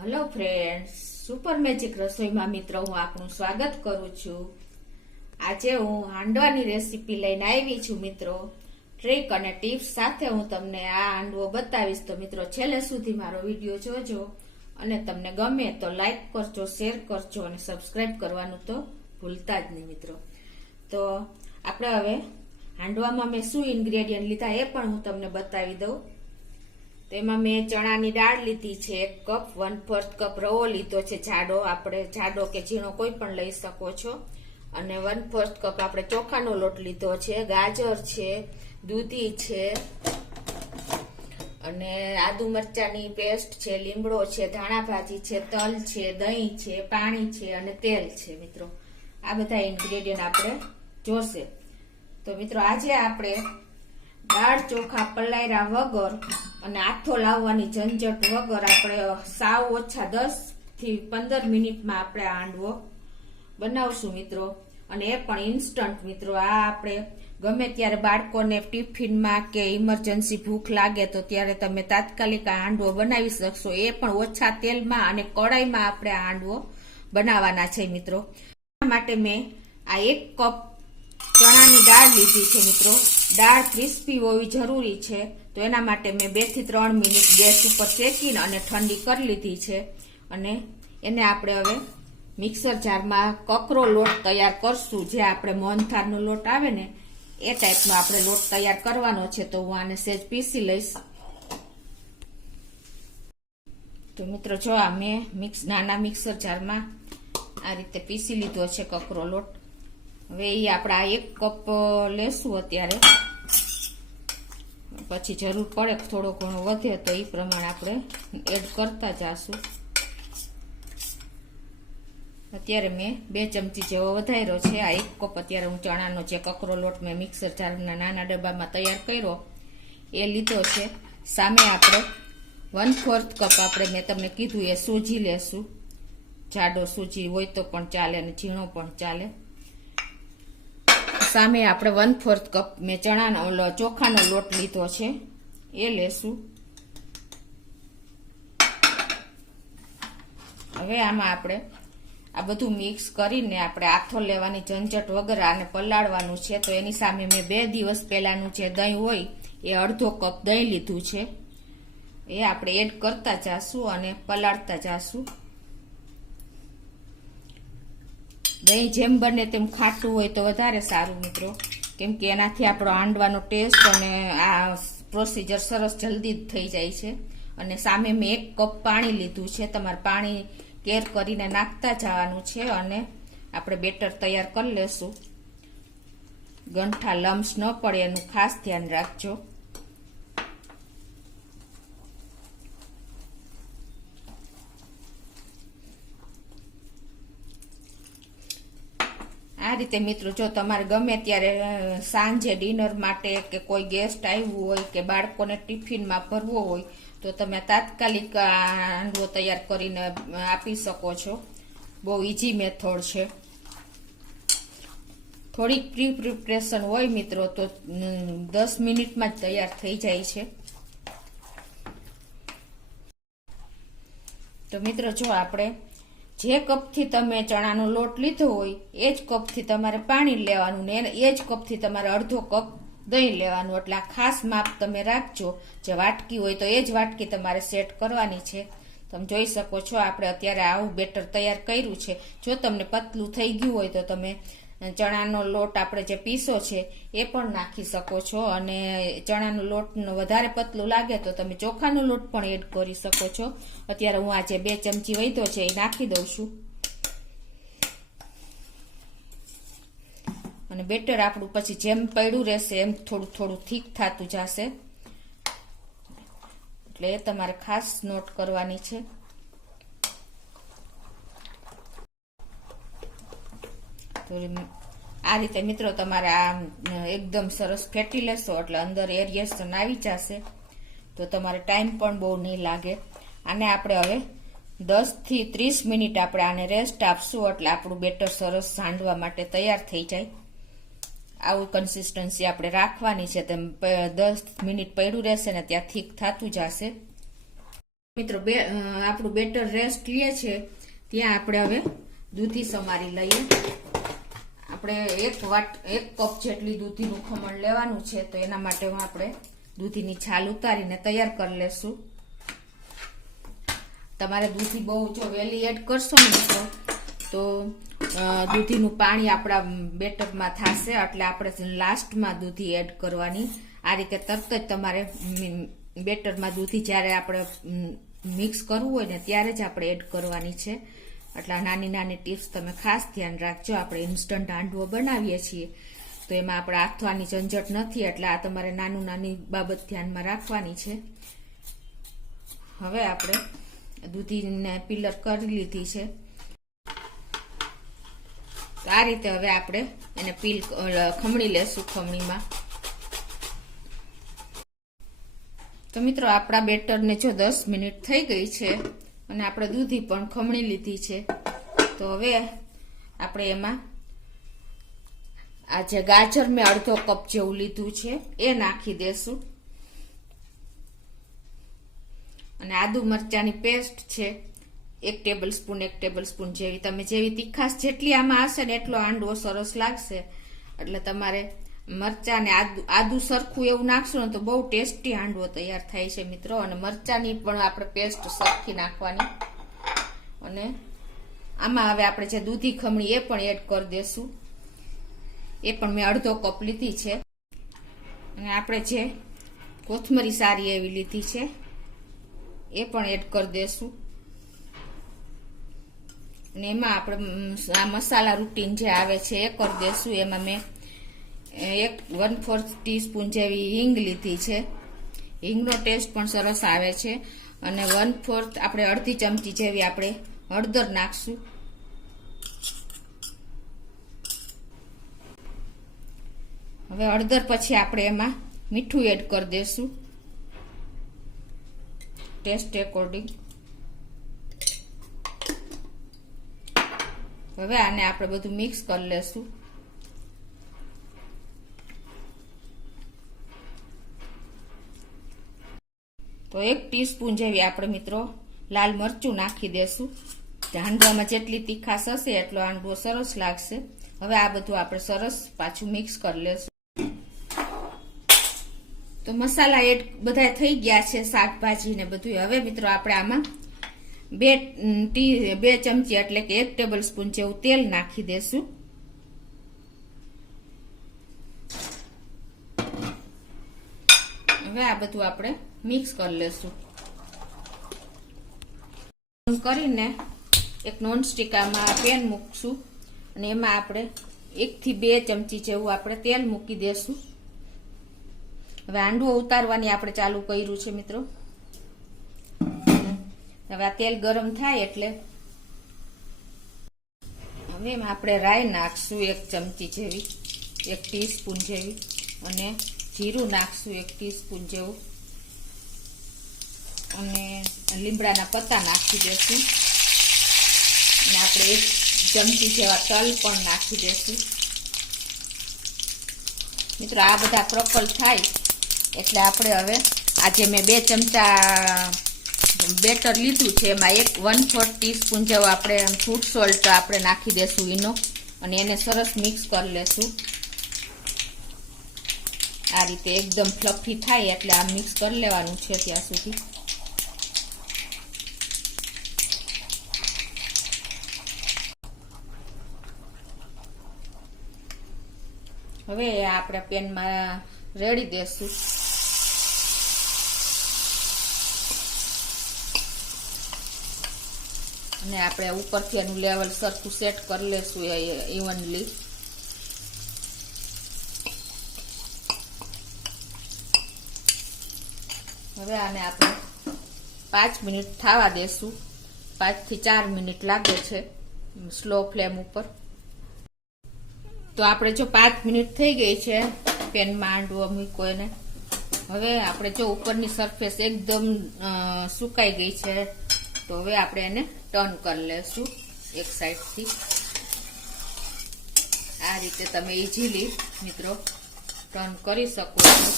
Hello friends, super magic રસોઈમાં મિત્રો હું આપનું સ્વાગત કરું છું। આજે હું હાંડવાની રેસીપી લઈને આવી છું મિત્રો। ટ્રીક અને ટિપ્સ સાથે હું તમને આ હાંડવો બતાવીશ, તો મિત્રો છેલ્લે સુધી મારો વિડીયો જોજો અને તમને ગમે તો લાઈક કરજો, શેર કરજો અને સબસ્ક્રાઇબ કરવાનું તો ભૂલતા જ નહીં મિત્રો। તો આપણે હવે હાંડવામાં મેં શું ઇન્ગ્રેડિયન્ટ લીધા એ પણ હું તમને બતાવી દઉં। તેમાં મેં ચણાની દાળ લીધી છે 1 કપ, 1/4 કપ રવો લીધો છે જાડો, આપણે જાડો કે ઝીણો કોઈ પણ લઈ શકો છો, અને 1/4 કપ આપણે ચોખાનો લોટ લીધો છે, ગાજર છે, દૂધી છે, અને આદુ મરચાની પેસ્ટ છે, લીમડો છે, ધાણા ભાજી છે, તલ છે, દહીં છે, પાણી છે અને તેલ છે મિત્રો। આ બધા ઇન્ગ્રેડિયન્ટ આપણે જોશે। તો મિત્રો આજે આપણે દાળ ચોખા પલાળ્યા વગર અને આથો લાવવાની ઝંઝટ વગર આપણે સાવ ઓછા 10 થી 15 મિનિટમાં આપણે આ હાંડવો બનાવશું મિત્રો, અને એ પણ ઇન્સ્ટન્ટ મિત્રો। આ આપણે ગમે ત્યારે બાળકોને ટિફિનમાં કે ઇમરજન્સી ભૂખ લાગે તો ત્યારે તમે તાત્કાલિક આ હાંડવો બનાવી શકશો, એ પણ ઓછા તેલમાં અને કડાઈમાં આપણે આ હાંડવો બનાવવાના છે મિત્રો। આ માટે મેં આ 1 કપ ચણાની દાળ લીધી છે મિત્રો। દાળ ક્રિસ્પી હોવી જરૂરી છે, તો એના માટે મેં 2 થી 3 મિનિટ ગેસ ઉપર શેકીને અને ઠંડી કરી લીધી છે, અને એને આપણે હવે મિક્સર જારમાં કકરો લોટ તૈયાર કરશું। જે આપણે મોહનથાળનો લોટ આવે ને એ ટાઈપનો આપણે લોટ તૈયાર કરવાનો છે। તો હું આને સહેજ પીસી લઈશ। તો મિત્રો જો આ મેં નાના મિક્સર જારમાં આ રીતે પીસી લીધો છે કકરો લોટ। હવે એ આપણે આ 1 કપ લેશું અત્યારે, પછી જરૂર પડે થોડો ઘણો વધે તો એ પ્રમાણે આપણે એડ કરતા જાશું। અત્યારે મેં 2 ચમચી જેવો વધાર્યો છે। આ 1 કપ અત્યારે હું ચણાનો જે કકરો લોટ મેં મિક્સર જારના નાના ડબ્બામાં તૈયાર કર્યો એ લીધો છે। સામે આપણે 1/4 કપ આપણે મેં તમને કીધું એ સૂજી લેશું। જાડો સૂજી હોય તો પણ ચાલે અને ઝીણો પણ ચાલે। સામે આપણે 1/4 કપ મેં ચોખાનો લોટ લીધો છે એ લેશું। હવે આમાં આપણે આ બધું મિક્સ કરીને આપણે આથો લેવાની ઝંઝટ વગર આને પલાળવાનું છે। તો એની સામે મેં 2 દિવસ પહેલાનું જે દહીં હોય એ અડધો કપ દહીં લીધું છે, એ આપણે એડ કરતા જાશું અને પલાળતા જાશું। દહીં જેમ બને તેમ ખાટું હોય તો વધારે સારું મિત્રો, કેમ કે એનાથી આપણો હાંડવાનો ટેસ્ટ અને આ પ્રોસીજર સરસ જલ્દી થઈ જાય છે। અને સામે મેં 1 કપ પાણી લીધું છે, તમારે પાણી કેર કરીને નાખતા જવાનું છે, અને આપણે બેટર તૈયાર કરી લેશું। ગંઠા લમ્સ ન પડે એનું ખાસ ધ્યાન રાખજો। આ રીતે મિત્રો જો તમારે ગમે ત્યારે સાંજે ડિનર માટે કે કોઈ ગેસ્ટ આવ્યું હોય કે બાળકોને ટિફિનમાં ભરવો હોય તો તમે તાત્કાલિક હાંડવો તૈયાર કરીને આપી શકો છો। બહુ ઈઝી મેથડ છે। થોડીક પ્રિપરેશન હોય મિત્રો તો 10 મિનિટમાં જ તૈયાર થઈ જાય છે। તો મિત્રો જો આપણે જે કપથી તમે ચણાનો લોટ લીધો હોય એ જ કપથી તમારે પાણી લેવાનું ને એ જ કપથી તમારે અડધો કપ દહીં લેવાનું। એટલે આ ખાસ માપ તમે રાખજો। જે વાટકી હોય તો એ જ વાટકી તમારે સેટ કરવાની છે। તમે જોઈ શકો છો આપણે અત્યારે આવું બેટર તૈયાર કર્યું છે। જો તમને પતલું થઈ ગયું હોય તો તમે ચણાનો લોટ આપણે જે પીસો છે એ પણ નાખી શકો છો, અને ચણાનો લોટ વધારે પતલું લાગે તો તમે ચોખાનો લોટ પણ એડ કરી શકો છો। અત્યારે હું આ જે 2 ચમચી વધ્યો છે એ નાખી દઉં છું, અને બેટર આપણું પછી જેમ પડ્યું રહેશે એમ થોડું થોડું થીક થતું જશે, એટલે એ તમારે ખાસ નોટ કરવાની છે। તો આ રીતે મિત્રો તમારે આ એકદમ સરસ ફેટી લેશો એટલે અંદર એરિએશન આવી જશે, તો તમારે ટાઈમ પણ બહુ નહીં લાગે। આને આપણે હવે 10 થી 30 મિનિટ આપણે આને રેસ્ટ આપશું, એટલે આપણું બેટર સરસ સાંડવા માટે તૈયાર થઈ જાય। આવું કન્સિસ્ટન્સી આપણે રાખવાની છે। તેમ 10 મિનિટ પડ્યું રહેશે ને ત્યાં થીક થતું જશે। મિત્રો આપણું બેટર રેસ્ટ લે છે ત્યાં આપણે હવે દૂધી સમારી લઈએ. આપણે એક કપ જેટલી દૂધીનું ખમણ લેવાનું છે, તો એના માટે આપણે દૂધીની છાલ ઉતારીને તૈયાર કરી લેશું. તમારે દૂધી બહુ જો વહેલી એડ કરશો ને મિત્રો તો દૂધીનું પાણી આપણા બેટરમાં થશે, એટલે આપણે લાસ્ટમાં દૂધી એડ કરવાની. આ રીતે તરત જ તમારે બેટરમાં દૂધી જ્યારે આપણે મિક્સ કરવું હોય ને ત્યારે જ આપણે એડ કરવાની છે. એટલે નાની નાની ટિપ્સ તમે ખાસ ધ્યાન રાખજો. આપણે ઇન્સ્ટન્ટ હાંડવો બનાવીએ છીએ તો એમાં આપણે આથવાની ઝંઝટ નથી, એટલે આ તમારે નાની બાબત ધ્યાનમાં રાખવાની છે. હવે આપણે દૂધીને પીલર કરી લીધી છે, તો આ રીતે હવે આપણે એને ખમણી લેશું ખમણીમાં. તો મિત્રો આપણા બેટરને જો 10 મિનિટ થઈ ગઈ છે અને આપણે દૂધી પણ ખમણી લીધી છે. તો હવે આપણે એમાં આ જે ગાજર મેં અડધો કપ જેવું લીધું છે એ નાખી દેશું, અને આદુ મરચાની પેસ્ટ છે 1 ટેબલ સ્પૂન જેવી. તમે જેવી તીખાશ જેટલી આમાં હશે ને એટલો હાંડવો સરસ લાગશે. એટલે તમારે મરચાં ને આદુ સરખું એવું નાખશો ને તો બહુ ટેસ્ટી હાંડવો તૈયાર થાય છે મિત્રો. અને મરચાંની પણ આપણે પેસ્ટ સરખી નાખવાની. અને આમાં હવે આપણે જે દૂધી ખમણી એ પણ એડ કરી દેશું. એ પણ મેં અડધો કપ લીધી છે. અને આપણે જે કોથમરી સારી એવી લીધી છે એ પણ એડ કરી દેશું. અને એમાં આપણે આ મસાલા રૂટીન જે આવે છે એ કરી દેશું. એમાં મેં 1/4 ટીસ્પૂન જેવી હિંગ લીધી છે. હિંગનો ટેસ્ટ પણ સરસ આવે છે. અને 1/4 આપણે અડધી ચમચી જેવી આપણે હળદર નાખશું. હવે હળદર પછી આપણે એમાં મીઠું એડ કરી દેશું ટેસ્ટ એકોર્ડિંગ. હવે આને આપણે બધું મિક્સ કરી લેશું. તો 1 ટીસ્પૂન જેવી આપણે મિત્રો લાલ મરચું નાખી દેશું. હાંડવામાં જેટલી તીખાશ હશે એટલો હાંડવો સરસ લાગશે. હવે આ બધું આપણે સરસ પાછું મિક્સ કરી લેશું. તો મસાલા એડ બધા થઈ ગયા છે, શાકભાજી ને બધું. હવે મિત્રો આપણે આમાં 2 ચમચી એટલે કે 1 ટેબલ સ્પૂન જેવું તેલ નાખી દેશું. હવે આ બધું આપણે મિક્સ કરી લેશું. કરીને એક નોનસ્ટિક આમાં પેન મૂકશું અને એમાં આપણે 1 થી 2 ચમચી જેવું આપણે તેલ મૂકી દેશું. હવે હાંડવો ઉતારવાની આપણે ચાલુ કર્યું છે મિત્રો. હવે આ તેલ ગરમ થાય એટલે હવે એમાં આપણે રાઈ નાખશું 1 ચમચી જેવી, 1 ટીસ્પૂન જેવી. અને જીરું નાખશું 1 ટીસ્પૂન જેવું. અને લીમડાના પત્તા નાખી દેશું. અને આપણે 1 ચમચી જેવા તલ પણ નાખી દેશું. મિત્રો આ બધા ક્રકલ થાય એટલે આપણે હવે આજે મેં 2 ચમચા બેટર લીધું છે એમાં 1/4 ટીસ્પૂન જેવો આપણે ફૂડ સોલ્ટ આપણે નાખી દેશું ઈનો. અને એને સરસ મિક્સ કરી લેશું. આ રીતે એકદમ ફ્લફી થાય એટલે આ મિક્સ કરી લેવાનું છે ત્યાં સુધી. હવે આપણે પેનમાં રેડી દેશું. અને આપણે ઉપરથી એનું લેવલ સરખું સેટ કરી લેશું ઇવનલી. હવે આને આપણે 5 મિનિટ થવા દેશું. 5 થી 4 મિનિટ લાગે છે સ્લો ફ્લેમ ઉપર. તો આપણે જો 5 મિનિટ થઈ ગઈ છે પેનમાં હાંડવો મૂકો એને. હવે આપણે જો ઉપરની સરફેસ એકદમ સુકાઈ ગઈ છે તો હવે આપણે એને ટર્ન કરી લેશું એક સાઈડથી. આ રીતે તમે ઇઝીલી મિત્રો ટર્ન કરી શકો છો.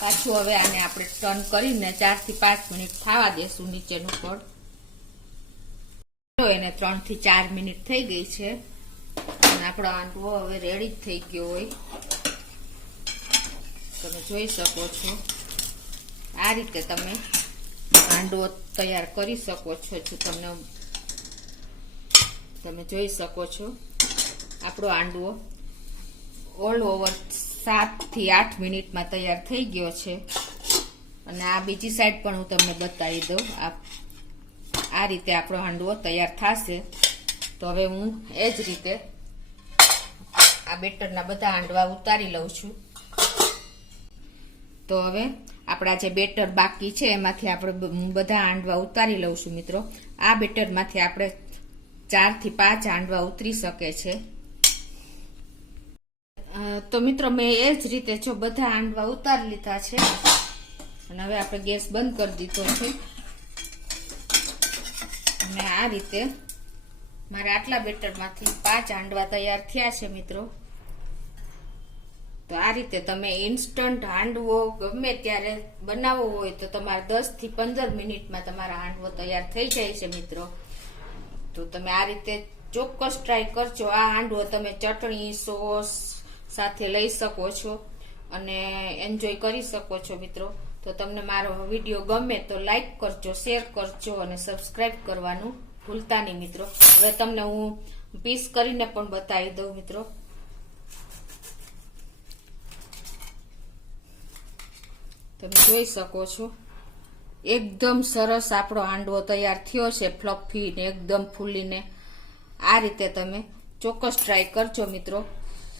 પાછું હવે આને આપણે ટર્ન કરીને 4 થી 5 મિનિટ થવા દેશું નીચેનું પડ. એને 3 થી 4 મિનિટ થઈ ગઈ છે અને આપણો હાંડવો હવે રેડી જ થઈ ગયો હોય તમે જોઈ શકો છો. આ રીતે તમે હાંડવો તૈયાર કરી શકો છો. જો તમે જોઈ શકો છો આપણો હાંડવો ઓલ ઓવર 7 થી 8 મિનિટમાં તૈયાર થઈ ગયો છે. અને આ બીજી સાઈડ પણ હું તમને બતાવી દઉં. આ રીતે આપણો હાંડવો તૈયાર થશે. તો હવે હું એ જ રીતે આ બેટરના બધા હાંડવા ઉતારી લઉં છું. તો હવે આપણા જે બેટર બાકી છે એમાંથી આપણે બધા હાંડવા ઉતારી લઉં છું મિત્રો. આ બેટરમાંથી આપણે 4 થી 5 હાંડવા ઉતરી શકે છે. તો મિત્રો મેં એ જ રીતે જો બધા હાંડવા ઉતારી લીધા છે અને હવે આપણે ગેસ બંધ કરી દીધો છે. અને આ રીતે મારે આટલા બેટરમાંથી 5 હાંડવા તૈયાર થયા છે મિત્રો. તો આ રીતે તમે ઇન્સ્ટન્ટ હાંડવો ગમે ત્યારે બનાવવો હોય તો તમારે 10 થી 15 મિનિટમાં તમારા હાંડવો તૈયાર થઈ જાય છે મિત્રો. તો તમે આ રીતે ચોક્કસ ટ્રાય કરજો. આ હાંડવો તમે ચટણી સોસ સાથે લઈ શકો છો અને એન્જોય કરી શકો છો મિત્રો. તો તમને મારો વિડીયો ગમે તો લાઈક કરજો, શેર કરજો અને સબસ્ક્રાઇબ કરવાનું ભૂલતા નહીં મિત્રો. હવે તમને હું પીસ કરીને પણ બતાવી દઉં મિત્રો. તમે જોઈ શકો છો એકદમ સરસ આપણો હાંડવો તૈયાર થયો છે, ફ્લફી ને એકદમ ફૂલીને. આ રીતે તમે ચોક્કસ ટ્રાય કરજો મિત્રો.